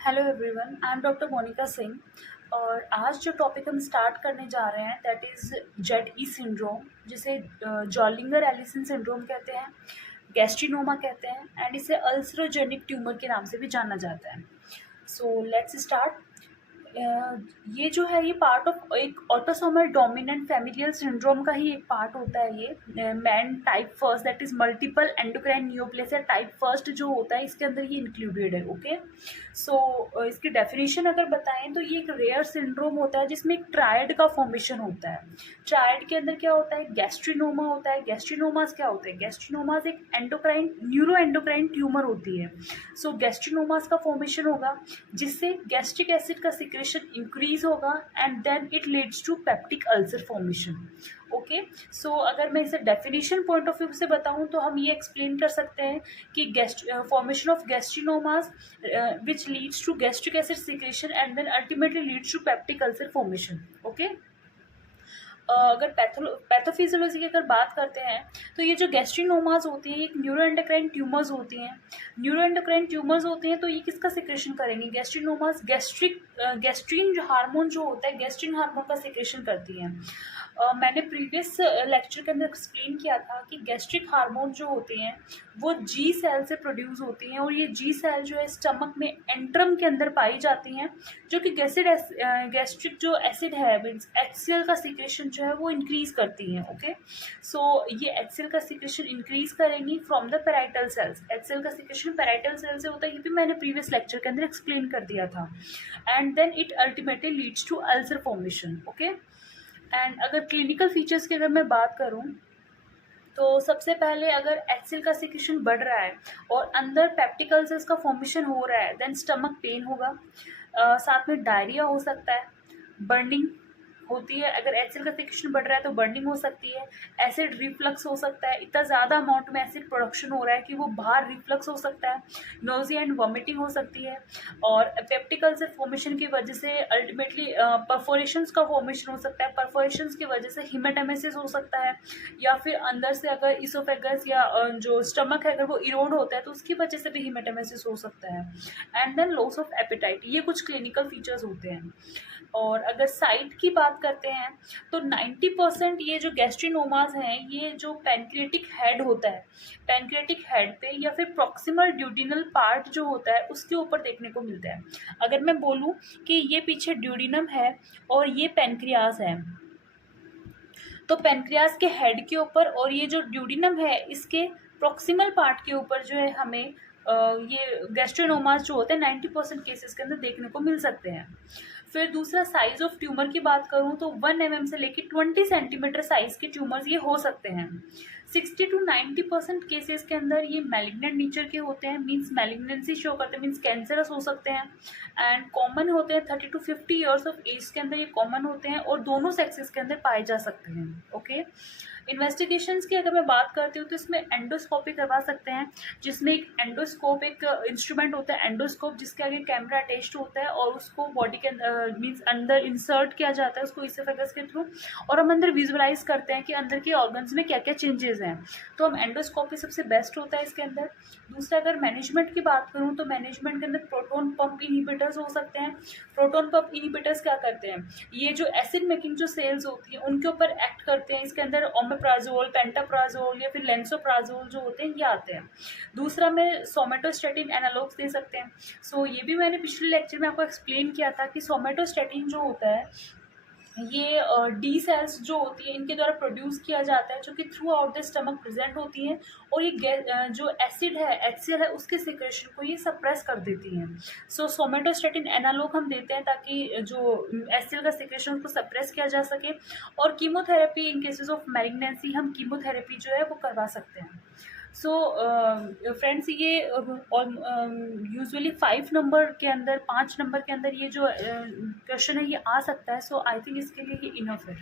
Hello everyone, I am doctor Monika Singh. और आज जो टॉपिक हम स्टार्ट करने जा रहे हैं that is Z E syndrome, जिसे जॉलिंगर एलिसन सिंड्रोम कहते हैं, गैस्ट्रिनोमा कहते हैं एंड इसे अल्सरोजेनिक ट्यूमर के नाम से भी जाना जाता है। So let's start. ये जो है ये पार्ट ऑफ एक ऑटोसोमल डोमिनेंट फैमिलियल सिंड्रोम का ही एक पार्ट होता है। ये MEN type first that is multiple endocrine neoplasia type first जो होता है इसके अंदर ये इंक्लूडेड है। ओके, सो इसकी डेफिनेशन अगर बताएं तो ये एक रेयर सिंड्रोम होता है जिसमें एक ट्रायड का फॉर्मेशन होता है। ट्रायड के अंदर क्या होता है? गैस्ट्रिनोमा होता है। गैस्ट्रिनोमास क्या होते हैं? गैस्ट्रिनोमास एक एंडोक्राइन न्यूरो एंडोक्राइन ट्यूमर होती है। सो गैस्ट्रिनोमास का फॉर्मेशन होगा जिससे गैस्ट्रिक एसिड का सिक्रेशन इंक्रीज होगा and then it leads to peptic ulcer formation. Okay, so अगर मैं इसे डेफिनेशन पॉइंट ऑफ व्यू से बताऊं तो हम ये एक्सप्लेन कर सकते हैं कि formation of gastrinomas which leads to gastric acid secretion and then ultimately leads to peptic ulcer formation. Okay, अगर पैथोफिजियोलॉजी की अगर बात करते हैं तो ये जो गैस्ट्रिनोमास होती हैं एक न्यूरोएंडोक्राइन ट्यूमर्स होती हैं। न्यूरोएंडोक्राइन ट्यूमर्स होती हैं तो ये किसका सिक्रेशन करेंगी? गैस्ट्रिनोमास गैस्ट्रिन जो हार्मोन जो होता है गैस्ट्रिन हार्मोन का सिक्रेशन करती हैं। मैंने प्रीवियस लेक्चर के अंदर एक्सप्लेन किया था कि गैस्ट्रिक हार्मोन जो होते हैं वो जी सेल से प्रोड्यूस होती हैं और ये जी सेल जो है स्टमक में एंट्रम के अंदर पाई जाती हैं जो कि गैस्ट्रिक जो एसिड है मीन्स एक्सीएल का सिक्रेशन जो है वो इंक्रीज करती हैं। ओके, सो ये एक्सीएल का सिक्रेशन इंक्रीज करेंगी from the parietal cells. XL का सिक्रेशन पेराइटल सेल से होता है, ये भी मैंने प्रीवियस लेक्चर के अंदर एक्सप्लेन कर दिया था। And then it ultimately leads to ulcer formation. Okay, and अगर क्लिनिकल फीचर्स की अगर मैं बात करूँ तो सबसे पहले अगर एक्सेल का सिक्रेशन बढ़ रहा है और अंदर पेप्टिक अल्सर्स का फॉर्मेशन हो रहा है देन स्टमक पेन होगा, साथ में डायरिया हो सकता है, बर्निंग होती है। अगर एसिड का सिक्रेशन बढ़ रहा है तो बर्निंग हो सकती है, एसिड रिफ्लक्स हो सकता है, इतना ज़्यादा अमाउंट में एसिड प्रोडक्शन हो रहा है कि वो बाहर रिफ्लक्स हो सकता है, नोजिया एंड वॉमिटिंग हो सकती है। और पेप्टिक अल्सर फॉर्मेशन की वजह से अल्टीमेटली परफोरेशंस का फॉर्मेशन हो सकता है। परफोरेशंस की वजह से हिमेटेमेसिस हो सकता है, या फिर अंदर से अगर इसोफेगस या जो स्टमक है अगर वो इरोड होता है तो उसकी वजह से भी हिमेटेमेसिस हो सकता है। And then loss of appetite, ये कुछ क्लिनिकल फीचर्स होते हैं। और अगर साइट की बात करते हैं तो 90% ये जो गैस्ट्रिनोमास हैं ये जो पैनक्रियाटिक हेड होता है, पैनक्रियाटिक हेड पे या फिर प्रॉक्सिमल ड्यूडिनल पार्ट जो होता है उसके ऊपर देखने को मिलता है। अगर मैं बोलूँ कि ये पीछे ड्यूडिनम है और ये पैनक्रियास है तो पैनक्रियास के हेड के ऊपर और ये जो ड्यूडिनम है इसके प्रॉक्सिमल पार्ट के ऊपर जो है हमें ये गैस्ट्रिनोमास जो होते हैं 90% केसेस के अंदर देखने को मिल सकते हैं। फिर दूसरा साइज ऑफ ट्यूमर की बात करूँ तो 1 mm से लेकर 20 सेंटीमीटर साइज के ट्यूमर्स ये हो सकते हैं। 60 to 90% केसेस के अंदर ये मैलिग्नेंट नेचर के होते हैं, मीन्स मैलिग्नेंसी शो करते हैं, मीन्स कैंसरस हो सकते हैं। एंड कॉमन होते हैं 30 to 50 ईयर्स ऑफ एज के अंदर ये कॉमन होते हैं और दोनों सेक्सेस के अंदर पाए जा सकते हैं। ओके, इन्वेस्टिगेशंस की अगर मैं बात करती हूँ तो इसमें एंडोस्कोपी करवा सकते हैं, जिसमें एक एंडोस्कोप एक इंस्ट्रूमेंट होता है एंडोस्कोप जिसके आगे कैमरा अटैच्ड होता है और उसको बॉडी के मीन्स अंदर इंसर्ट किया जाता है उसको इसोफेगस के थ्रू, और हम अंदर विजुअलाइज करते हैं कि अंदर के ऑर्गन्स में क्या क्या चेंजेस हैं। तो हम एंडोस्कोपी सबसे बेस्ट होता है इसके अंदर। दूसरा अगर मैनेजमेंट की बात करूँ तो मैनेजमेंट के अंदर प्रोटोन पंप इनहिबिटर्स हो सकते हैं। प्रोटोन पंप इनहिबिटर्स क्या करते हैं? ये जो एसिड मेकिंग जो सेल्स होती हैं उनके ऊपर एक्ट करते हैं। इसके अंदर ओमेप्राजोल, पेंटाप्राजोल या फिर लेंसोप्राजोल जो होते हैं ये आते हैं। दूसरा में सोमेटोस्टेटिन एनालॉग्स दे सकते हैं। सो ये भी मैंने पिछले लेक्चर में आपको एक्सप्लेन किया था कि सोमेटोस्टेटिन जो होता है ये डी सेल्स जो होती है इनके द्वारा प्रोड्यूस किया जाता है जो कि through out the stomach present होती हैं और ये जो एसिड है एक्सीएल है उसके सिक्रेशन को ये सप्रेस कर देती हैं। सो सोमेटोस्टेटिन एनालॉग हम देते हैं ताकि जो एक्सीएल का सिक्रेशन को सप्रेस किया जा सके। और chemotherapy in cases of malignancy हम कीमोथेरेपी जो है वो करवा सकते हैं। सो फ्रेंड्स ये यूजुअली 5 नंबर के अंदर 5 नंबर के अंदर ये जो क्वेश्चन है ये आ सकता है। सो आई थिंक इसके लिए ये इनफ है।